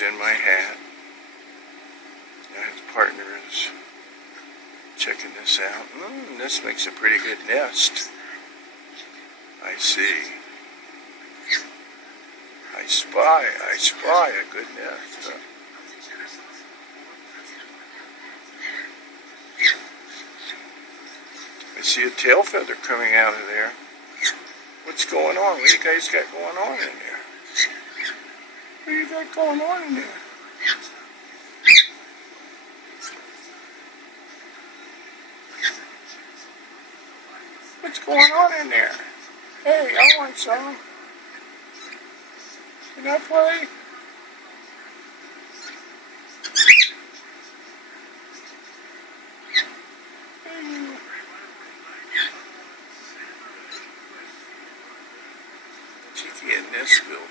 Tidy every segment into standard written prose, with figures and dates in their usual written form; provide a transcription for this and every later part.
feathers in my hat. His partner is checking this out. This makes a pretty good nest. I see. I spy a good nest. I see a tail feather coming out of there. What's going on? What do you guys got going on in there? What do you got going on in there? What's going on in there? Hey, I want some. Can I play? Hey. Cheeky in this building.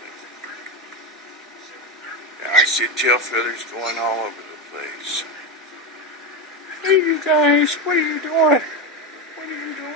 Yeah, I see tail feathers going all over the place. Hey, you guys, what are you doing? What are you doing?